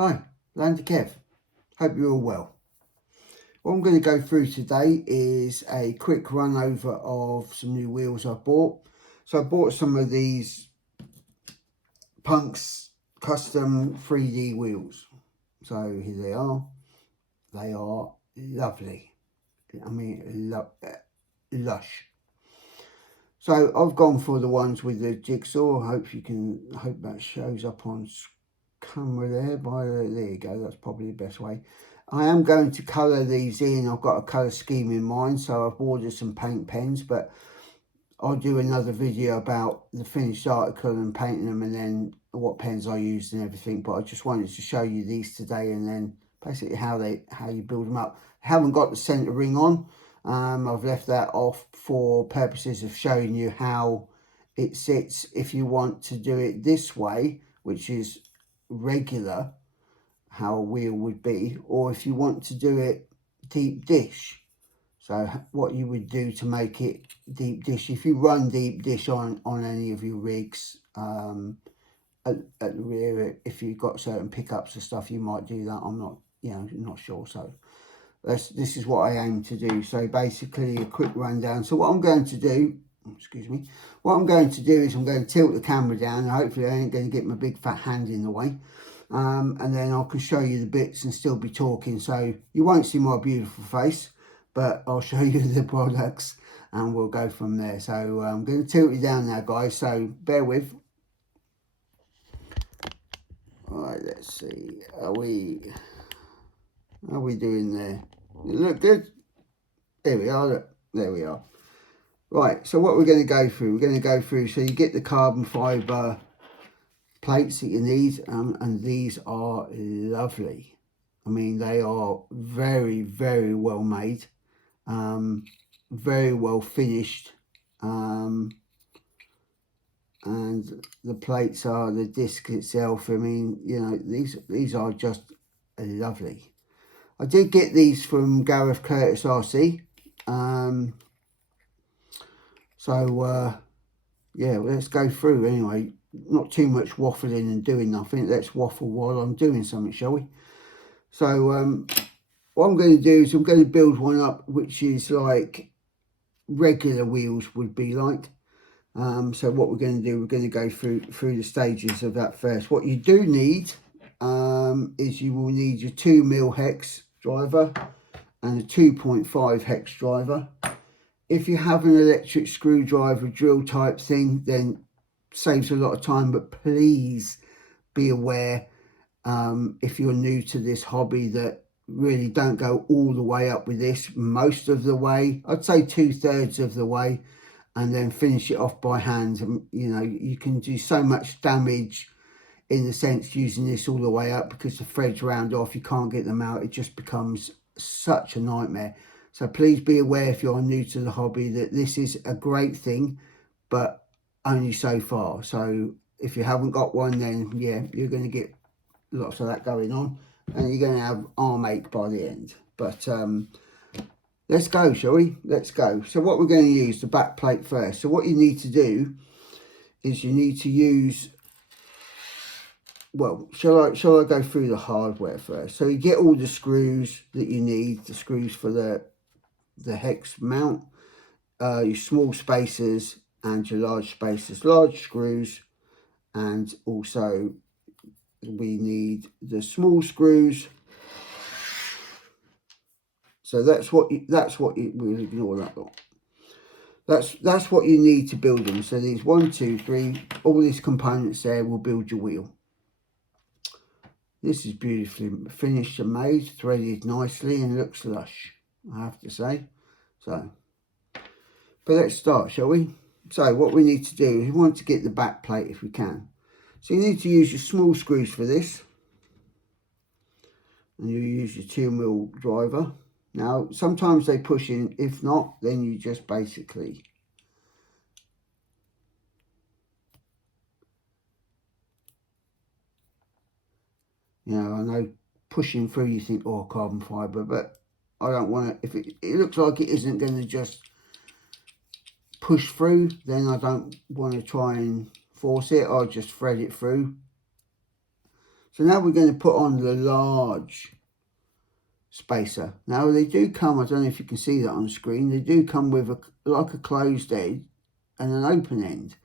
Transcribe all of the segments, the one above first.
Hi, Landy Kev. Hope you're all well. What I'm going to go through today is a quick run over of some new wheels I bought. So I bought some of these Punks custom 3D wheels. So here they are. They are lovely. I mean, lush. So I've gone for the ones with the jigsaw. Hope that shows up on camera there. There you go. That's probably the best way. I am going to colour these in. I've got a colour scheme in mind, so I've ordered some paint pens, but I'll do another video about the finished article and painting them, and then what pens I used and everything. But I just wanted to show you these today, and then basically how you build them up. I haven't got the centre ring on. I've left that off for purposes of showing you how it sits if you want to do it this way, which is regular, how a wheel would be, or if you want to do it deep dish. So what you would do to make it deep dish, if you run deep dish on any of your rigs, at the rear, if you've got certain pickups and stuff, you might do that. I'm not sure. So this is what I aim to do. So basically a quick rundown. So what I'm going to do, what I'm going to do is I'm going to tilt the camera down, and hopefully I ain't going to get my big fat hand in the way. And then I can show you the bits and still be talking. So you won't see my beautiful face, but I'll show you the products and we'll go from there. So I'm going to tilt you down now, guys. So bear with. All right, let's see. How are we doing there? Look good. There we are. Look, there we are. Right. So what we're going to go through, so you get the carbon fibre plates that you need, and these are lovely. I mean, they are very, very well made, very well finished, and the plates are, the disc itself, I mean, you know, these are just lovely. I did get these from Gareth Curtis RC, yeah, let's go through anyway. Not too much waffling and doing nothing. Let's waffle while I'm doing something, shall we? So what I'm going to do is I'm going to build one up which is like regular wheels would be like. So what we're going to do, we're going to go through the stages of that first. What you do need is you will need your 2mm hex driver and a 2.5 hex driver. If you have an electric screwdriver drill type thing, then saves a lot of time, but please be aware, if you're new to this hobby, that really don't go all the way up with this. Most of the way, I'd say 2/3 of the way, and then finish it off by hand. And you know, you can do so much damage in the sense using this all the way up, because the threads round off, you can't get them out. It just becomes such a nightmare. So please be aware, if you're new to the hobby, that this is a great thing, but only so far. So if you haven't got one, then yeah, you're going to get lots of that going on, and you're going to have arm ache by the end. But let's go, shall we? Let's go. So what we're going to use, the back plate first. So what you need to do is you need to use, well, shall I go through the hardware first? So you get all the screws that you need, the screws for the hex mount, your small spacers and your large spacers, large screws, and also we need the small screws. So we'll ignore that lot. That's what you need to build them. So these 1, 2, 3, all these components there will build your wheel. This is beautifully finished and made, threaded nicely, and looks lush, I have to say. So, but let's start, shall we? So what we need to do is we want to get the back plate if we can. So you need to use your small screws for this, and you use your 2mm driver. Now sometimes they push in, if not, then you just basically I know pushing through you think, oh, carbon fibre, but I don't want to, if it looks like it isn't going to just push through, then I don't want to try and force it. I'll just thread it through. So now we're going to put on the large spacer. Now they do come, I don't know if you can see that on the screen, they do come with like a closed end and an open end.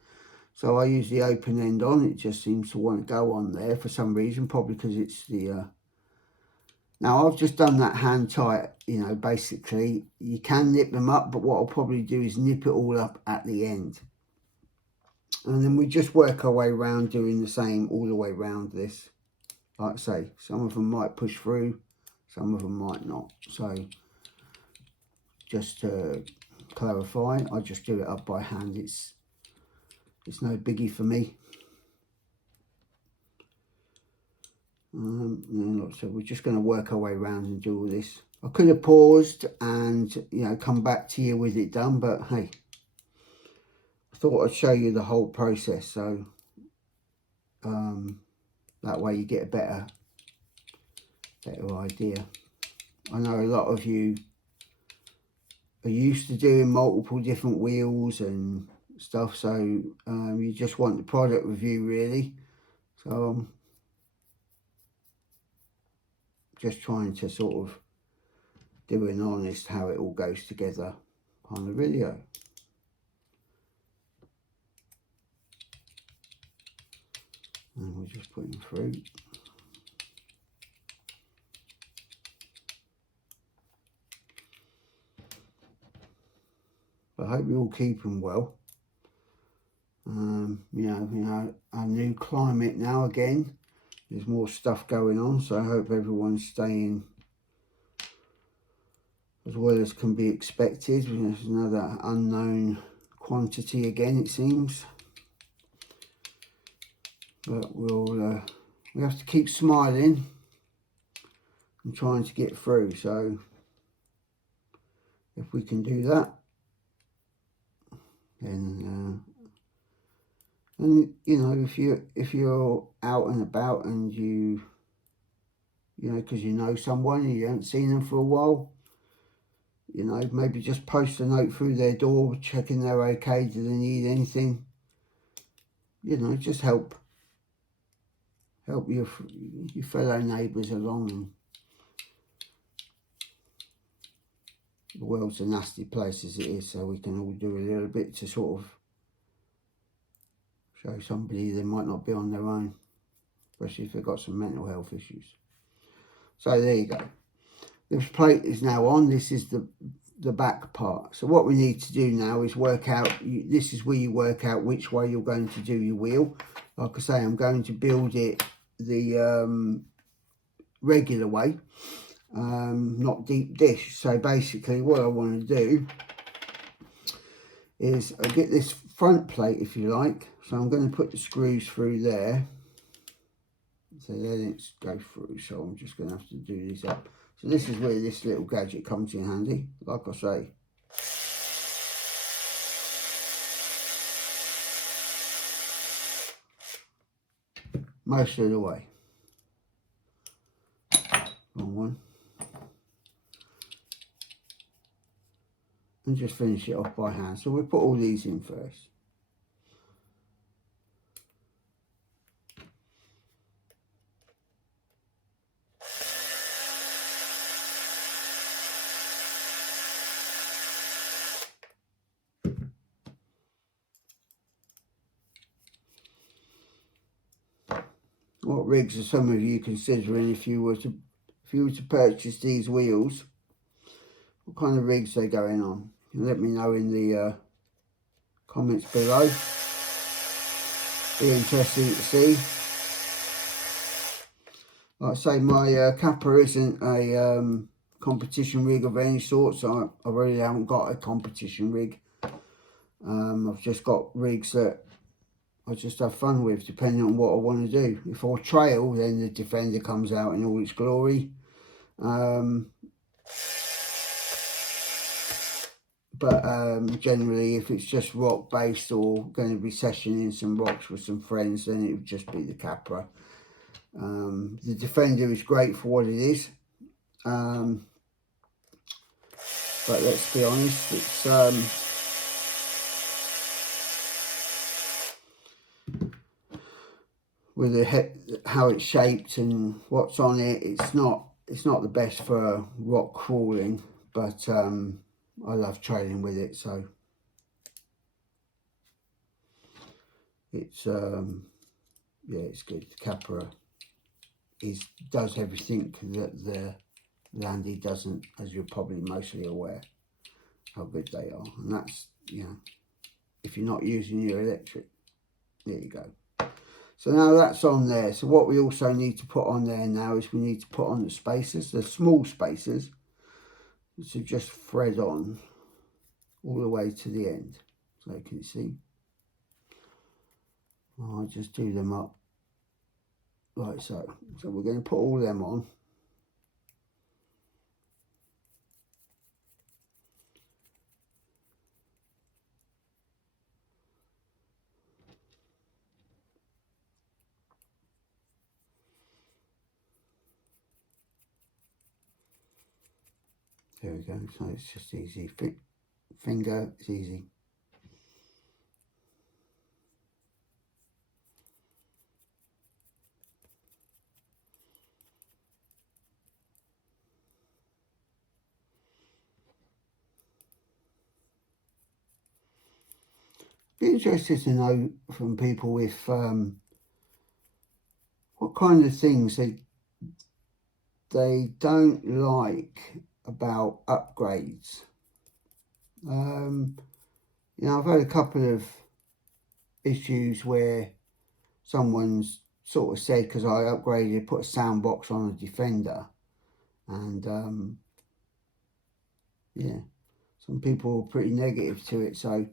So I use the open end on, it just seems to want to go on there for some reason, probably because it's the... Now I've just done that hand tight, you know, basically. You can nip them up, but what I'll probably do is nip it all up at the end. And then we just work our way around doing the same all the way around this. Like I say, some of them might push through, some of them might not. So just to clarify, I just do it up by hand. It's no biggie for me. And like I said, we're just going to work our way around and do all this. I could have paused and, you know, come back to you with it done, but hey, I thought I'd show you the whole process, so that way you get a better idea. I know a lot of you are used to doing multiple different wheels and stuff, so you just want the product review really. So just trying to sort of do an honest how it all goes together on the video. And we're just putting through. I hope you're all keeping well. You know, our new climate now again. There's more stuff going on, so I hope everyone's staying as well as can be expected. There's another unknown quantity again, it seems. But we have to keep smiling and trying to get through. So if we can do that, then and you know, if you're out and about and you know, because you know someone and you haven't seen them for a while, you know, maybe just post a note through their door checking they're okay, do they need anything, you know, just help your fellow neighbours along. And the world's a nasty place as it is, so we can all do a little bit to sort of show somebody they might not be on their own, especially if they've got some mental health issues. So there you go. This plate is now on. This is the back part. So what we need to do now is work out, this is where you work out which way you're going to do your wheel. Like I say, I'm going to build it the regular way, not deep dish. So basically what I want to do is I get this front plate, if you like. So I'm going to put the screws through there. So then it's go through. So I'm just going to have to do this up. So this is where this little gadget comes in handy, like I say. Most of the way. Wrong one. And just finish it off by hand. So we'll put all these in first. What rigs are some of you considering if you were to purchase these wheels? What kind of rigs are going on? Let me know in the comments below. Be interesting to see. Like I say, my Capra isn't a competition rig of any sort, so I really haven't got a competition rig. I've just got rigs that I just have fun with, depending on what I want to do. If I trail, then the Defender comes out in all its glory. But generally, if it's just rock based or going to be sessioning some rocks with some friends, then it would just be the Capra. The Defender is great for what it is. But let's be honest, it's with the head, how it's shaped and what's on it. It's not the best for rock crawling, but I love trailing with it, so it's yeah, it's good. The Capra does everything that the Landy doesn't, as you're probably mostly aware how good they are. And that's, you know, if you're not using your electric, there you go. So now that's on there. So what we also need to put on there now is we need to put on the spacers, the small spacers, to just thread on all the way to the end. So you can see, I'll just do them up like so. So we're going to put all them on. There we go. So it's just easy. Finger is easy. Be interested to know from people if what kind of things they don't like about upgrades. You know, I've had a couple of issues where someone's sort of said, because I upgraded, put a sound box on a Defender, and yeah, some people were pretty negative to it, so I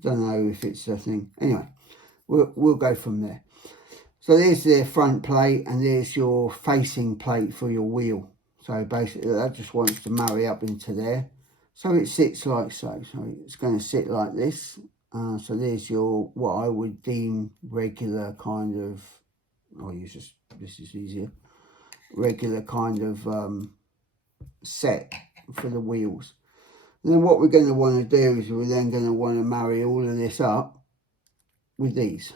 don't know if it's a thing. Anyway, we'll go from there. So there's the front plate, and there's your facing plate for your wheel. So basically that just wants to marry up into there. So it sits like so. So it's going to sit like this. So there's your, what I would deem regular kind of, I'll use this is easier, regular kind of set for the wheels. And then what we're going to want to do is we're then going to want to marry all of this up with these.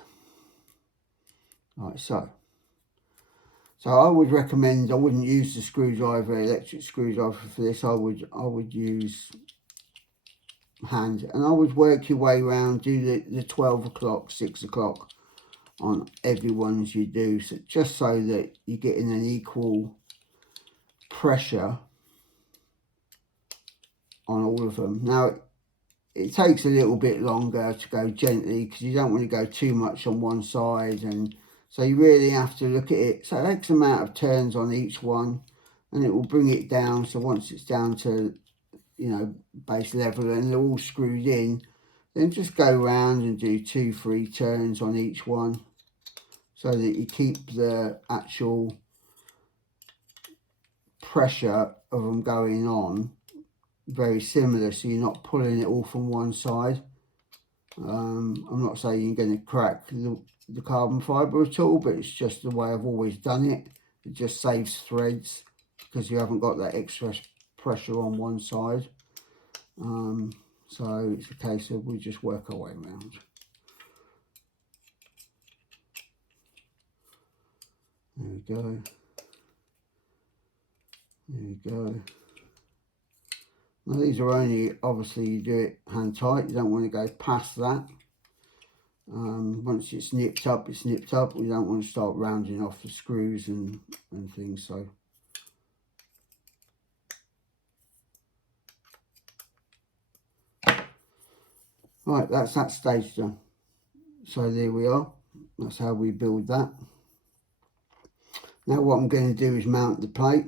Like so. So I would recommend, I wouldn't use the screwdriver, electric screwdriver for this. I would use hand, and I would work your way around, do the 12 o'clock, 6 o'clock on every ones you do, so just so that you're getting an equal pressure on all of them. Now it takes a little bit longer to go gently because you don't want to go too much on one side, and so you really have to look at it. So X amount of turns on each one, and it will bring it down. So once it's down to, you know, base level and they're all screwed in, then just go around and do 2-3 turns on each one, so that you keep the actual pressure of them going on very similar, so you're not pulling it all from one side. I'm not saying you're going to crack the carbon fibre at all, but it's just the way I've always done it. It just saves threads because you haven't got that extra pressure on one side. So it's a case of we just work our way around. There we go. There we go. Now these are only, obviously you do it hand tight, you don't want to go past that. Once it's nipped up, it's nipped up. We don't want to start rounding off the screws and things, so. Right, that's that stage done. So there we are. That's how we build that. Now what I'm going to do is mount the plate.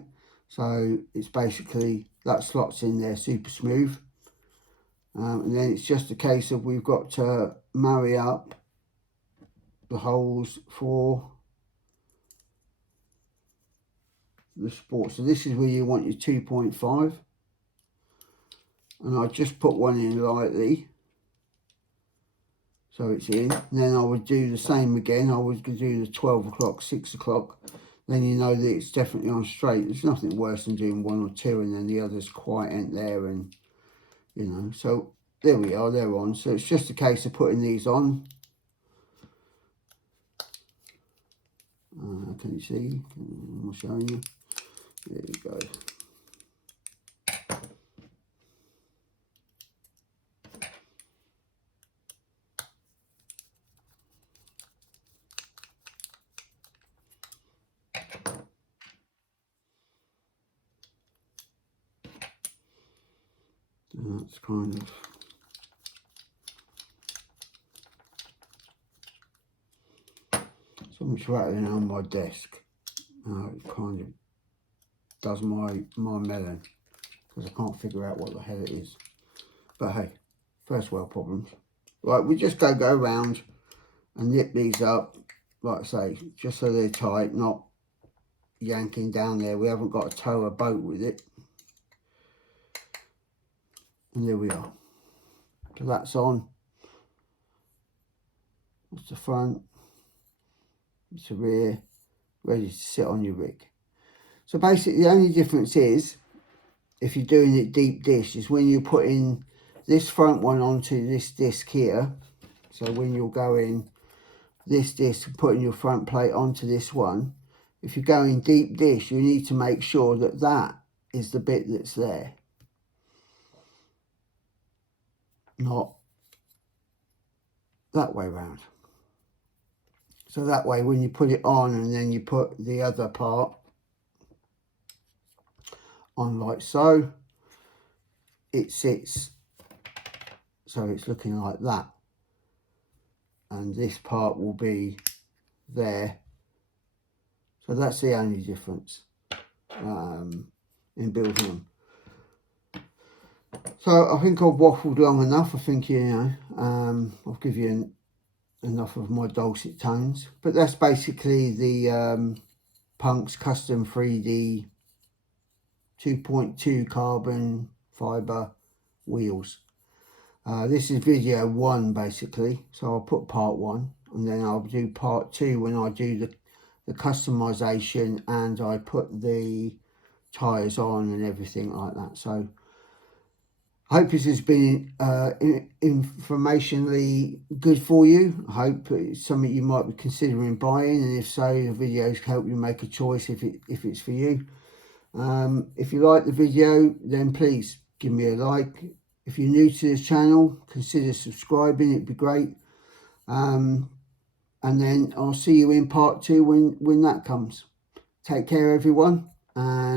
So it's basically, that slots in there super smooth. And then it's just a case of we've got to marry up the holes for the sport. So this is where you want your 2.5. And I just put one in lightly, so it's in. And then I would do the same again. I would do the 12 o'clock, 6 o'clock. Then you know that it's definitely on straight. There's nothing worse than doing 1 or 2 and then the others quite ain't there, and you know. So there we are, they're on. So it's just a case of putting these on. Can you see? I'm showing you. There you go. And that's kind of something's rattling on my desk. It kind of does my melon because I can't figure out what the hell it is. But hey, first world problems. Right, we just go around and nip these up, like I say, just so they're tight, not yanking down there. We haven't got to tow a boat with it. And there we are. So that's on. That's the front. It's the rear. Ready to sit on your rig. So basically the only difference is, if you're doing it deep dish, is when you're putting this front one onto this disc here. So when you're going this disc, putting your front plate onto this one, if you're going deep dish, you need to make sure that that is the bit that's there, not that way round. So that way when you put it on and then you put the other part on like so, it sits so it's looking like that, and this part will be there. So that's the only difference in building them. So I think I've waffled long enough. I think, you know, I'll give you enough of my dulcet tones. But that's basically the Punk's Custom 3D 2.2 carbon fibre wheels. This is video 1 basically. So I'll put part 1 and then I'll do part 2 when I do the customization and I put the tyres on and everything like that. So I hope this has been informationally good for you. I hope it's something you might be considering buying, and if so, the videos help you make a choice if it's for you. If you like the video, then please give me a like. If you're new to this channel, consider subscribing, it'd be great. And then I'll see you in part 2 when that comes. Take care everyone, and